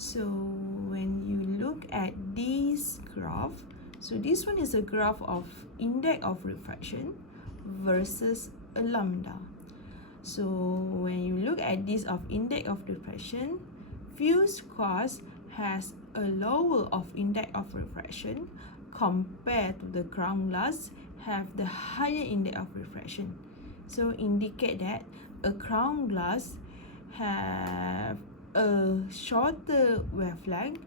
So when you look at this graph, so this one is a graph of index of refraction versus a lambda. So when you look at this of index of refraction, fused quartz has a lower of index of refraction compared to the ground glass have the higher index of refraction. So indicate that a ground glass have a shorter wavelength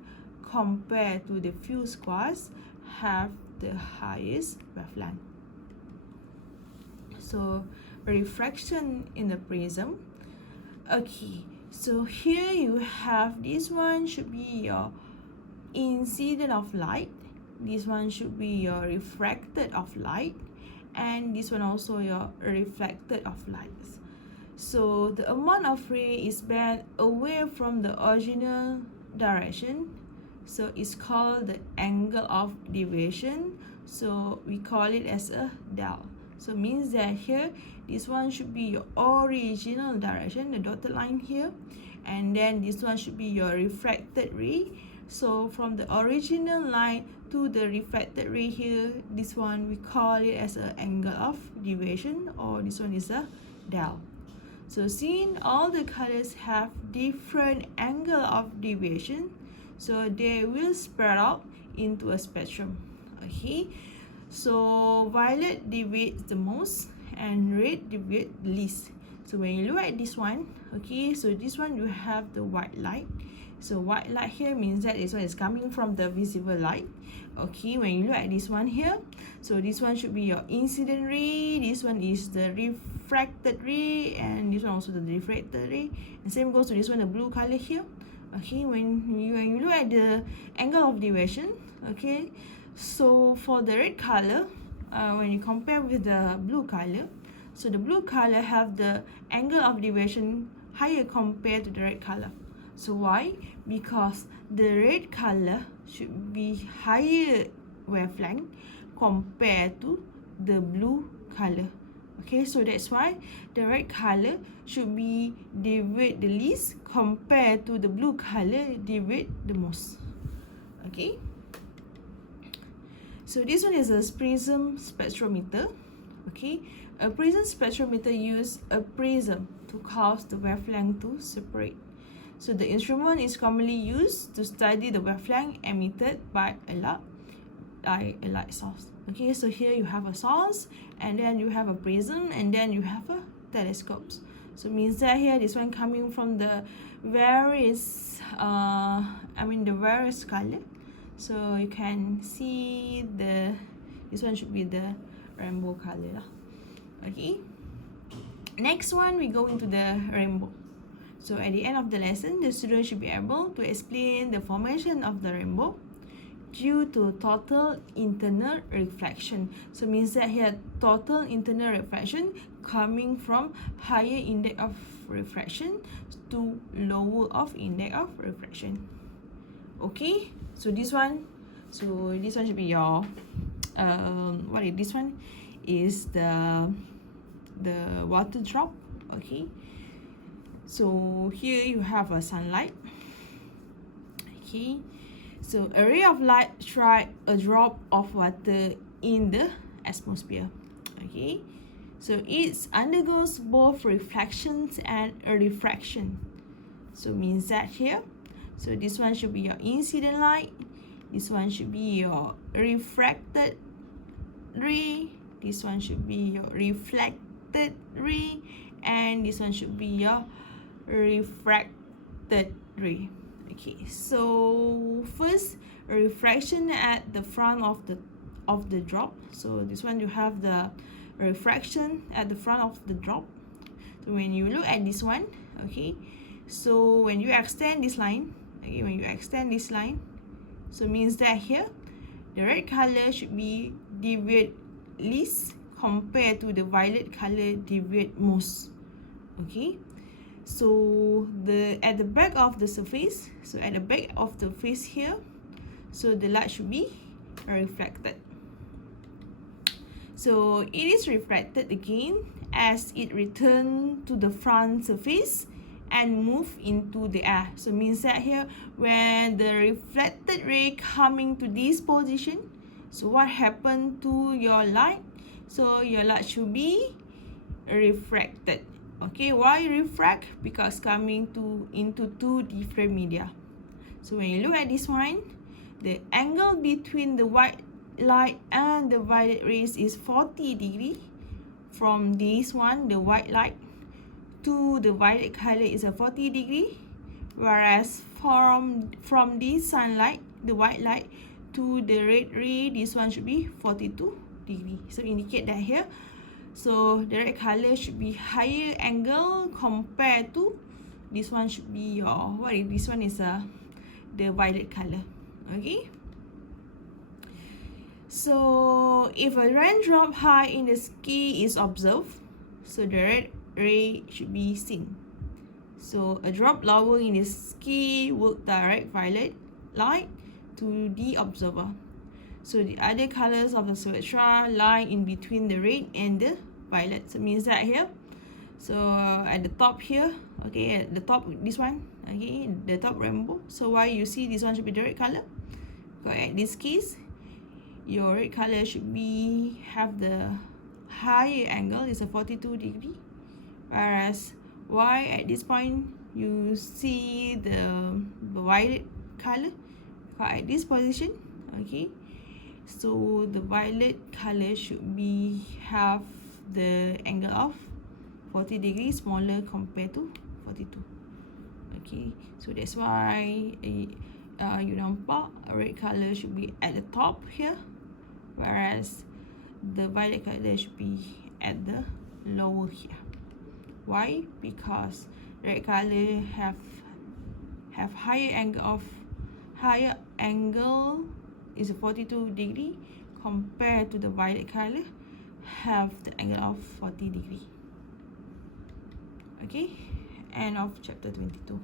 compared to the fused quartz have the highest wavelength. So refraction in the prism. Okay, so here you have this one should be your incident of light, this one should be your refracted of light, and this one also your reflected of light. So the amount of ray is bent away from the original direction, so it's called the angle of deviation, so we call it as a del. So means that here this one should be your original direction, the dotted line here, and then this one should be your refracted ray. So from the original line to the refracted ray here, this one we call it as an angle of deviation, or this one is a del. So seeing all the colors have different angle of deviation, so they will spread out into a spectrum. Okay, so violet deviates the most and red deviates the least. So when you look at this one, okay, so this one you have the white light. So white light here means that this one is coming from the visible light. Okay, when you look at this one here, so this one should be your incident ray, this one is the refracted ray, and this one also the refracted ray. And same goes to this one, the blue color here. Okay, when you look at the angle of deviation, okay, so for the red color, when you compare with the blue color, so the blue color have the angle of deviation higher compared to the red color. So why? Because the red color should be higher wavelength compared to the blue color. Okay, so that's why the red color should be deviate the least compared to the blue color deviate the most. Okay, so this one is a prism spectrometer. Okay, a prism spectrometer use a prism to cause the wavelength to separate. So the instrument is commonly used to study the wavelength emitted by a light source. Okay, so here you have a source, and then you have a prism, and then you have a telescope. So means that here this one coming from the various the various color. So you can see this one should be the rainbow color lah. Okay, next one we go into the rainbow. So at the end of the lesson, the student should be able to explain the formation of the rainbow due to total internal reflection. So means that here total internal reflection coming from higher index of refraction to lower of index of refraction. Okay, so this one should be your this one is the water drop. Okay, so here you have a sunlight. Okay, so a ray of light strike a drop of water in the atmosphere. Okay, so it undergoes both reflections and a refraction. So means that here, so this one should be your incident light, this one should be your refracted ray, this one should be your reflected ray, and this one should be your refracted ray. Okay, so first refraction at the front of the drop. So this one you have the refraction at the front of the drop. So when you look at this one, okay, so when you extend this line, okay, when you extend this line, so means that here the red color should be deviate least compared to the violet color deviate most. Okay, so at the back of the surface, so at the back of the face here, so the light should be reflected. So it is refracted again as it returns to the front surface, and move into the air. So means that here, when the reflected ray coming to this position, so what happened to your light? So your light should be refracted. Okay, why refract? Because coming into two different media. So when you look at this one, the angle between the white light and the violet rays is 40 degree. From this one, the white light, to the violet color is a 40 degree, whereas from this sunlight, the white light, to the red ray, this one should be 42 degree. So indicate that here, so the red color should be higher angle compared to this one. Should be your, what is this one, is the violet color. Okay, so if a raindrop high in the sky is observed, so the red ray should be seen. So a drop lower in the sky would direct violet light to the observer. So the other colors of the spectra lie in between the red and the violet. So means that here, so at the top here, okay, at the top, this one, okay, the top rainbow. So why you see this one should be the red color? Because at this case, your red color should be have the higher angle, is a 42 degree, whereas why at this point you see the violet color? Because at this position, okay, so the violet color should be have the angle of 40 degrees smaller compared to 42. Okay, so that's why you nampak red color should be at the top here, whereas the violet color should be at the lower here. Why? Because red color have higher angle is a 42 degree compared to the violet color have the angle of 40 degree. Okay, end of chapter 22.